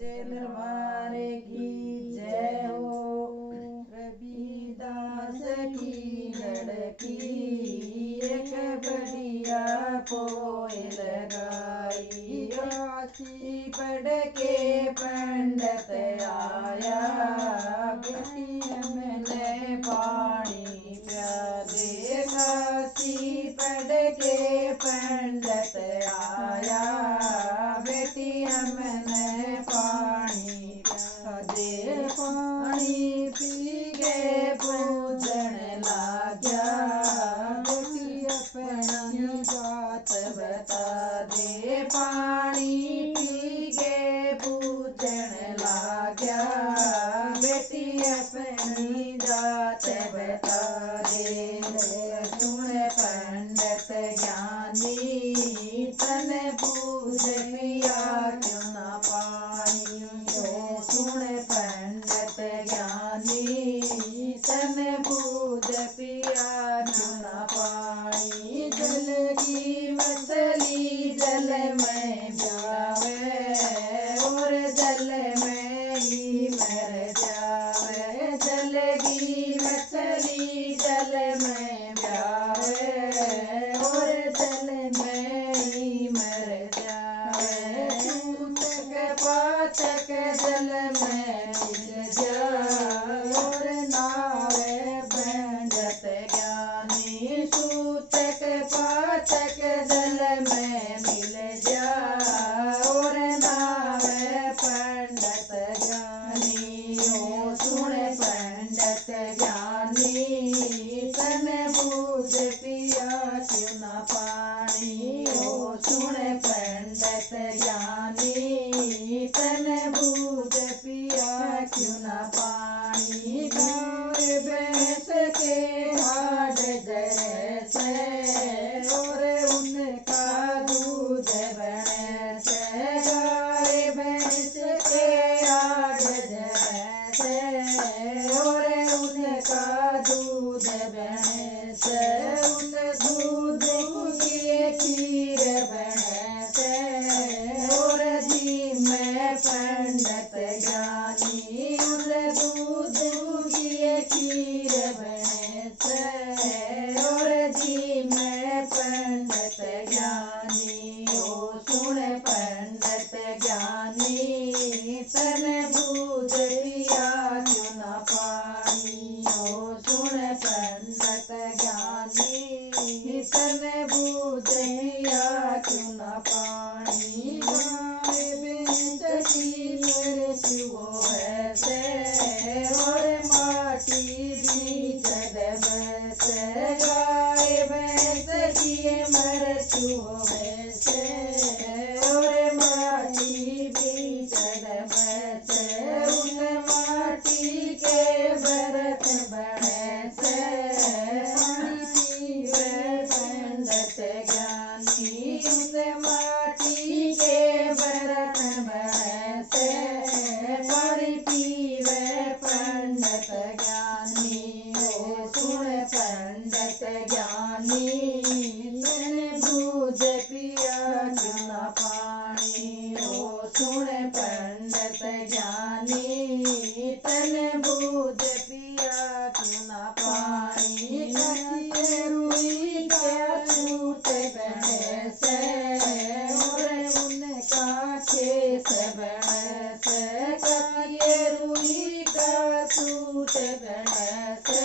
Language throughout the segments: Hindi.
दरबार की जय हो। रविदास की लड़की एक बढ़िया कोयल गाई, काशी पढ़ के पंडित आया, बेटी मैंने पानी प्याले, काशी पढ़ के पंडित आया, बेटी मैंने पानी प्याले, पानी पी के पूजन लाग्या, बेटी अपनी बात बता दे, पानी पी के पूजन लाग्या, बेटी अपनी जात बता दे। सुन पंडित ज्ञानी तन पूज पिया क्यों न पानी, सुन पंडित ज्ञानी तन पूज पिया क्यों न पानी, जल की मछली जल में जावे और जल में ही मर जावे, जल की मछली जल में जावे और जल में ही मर जावे, सूतक पातक जल में मिल जाए और नावे पंडित ज्ञानी, सूतक पातक जल में मिल जाए और नावे पंडित ज्ञानी, ओ सुन पंडित ज्ञानी तन पूज पिया क्यों न पानी, ओ सुन पंडित ज्ञानी तन पूज पिया क्यों न पानी, गाय भैंस के हाड जैसे और उनका दूध बने से, गाय भैंस के हाड जैसे और उनका दूध बने से, उन दूध की खीर बने से और जी में पंडित ज्ञानी, उन दूध की खीर बने से और जी में पंडित ज्ञानी, ओ सुन पंडित ज्ञानी तन पूज पिया क्यों न पानी, ओ सुन पंडित ज्ञानी तन पूज पिया क्यों न पानी, गाय भैंस की मृत्यु वैसे और माटी भी जड़ से, गाय भैंस की मृत्यु वैसे और माटी भी जड़ से, उन माटी के बर्तन बने से, पानी पीवे पंडित ज्ञानी, उन माटी के बर्तन बने से, पानी पीवे पंडित ज्ञानी, ओ सुन पंडित ज्ञानी तन पूज पिया क्यों न पानी, ओ सुन पंडित ज्ञानी तन पूज पिया क्यों न पानी, कहिए रुई का छूट बने से और उनका खेस बने से, कहिए रुई का छूट बने से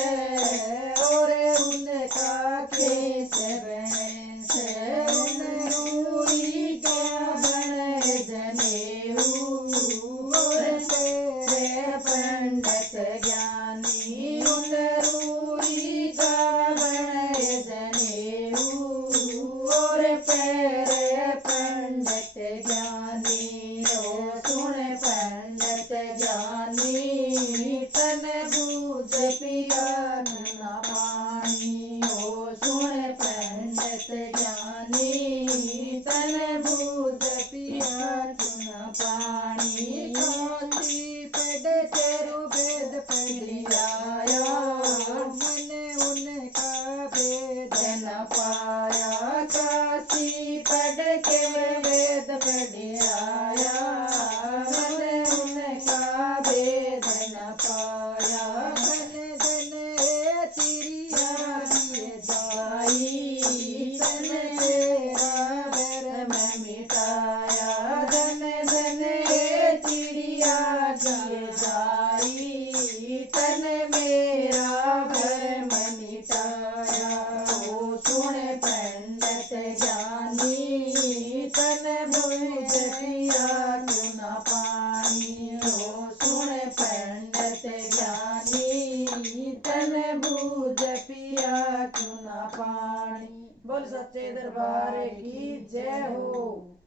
और उनका खेस बने से, उन रुई का बने जनेऊ और तेरे पंडित ज्ञानी, उन रुई का बने जनेऊ और पैरे पंडित ज्ञानी, ओ सुन पंडित ज्ञानी तन पूज पिया क्यों न पानी, ओ सुन पंडित ज्ञानी तन पूज पिया क्यों न पानी, काशी पढ़ तेरु वेद पढ़ आया, मैंने उनका वेद न पाया, काशी पढ़ के वेद पढ़ आया, मैंने दरबार की जय हो।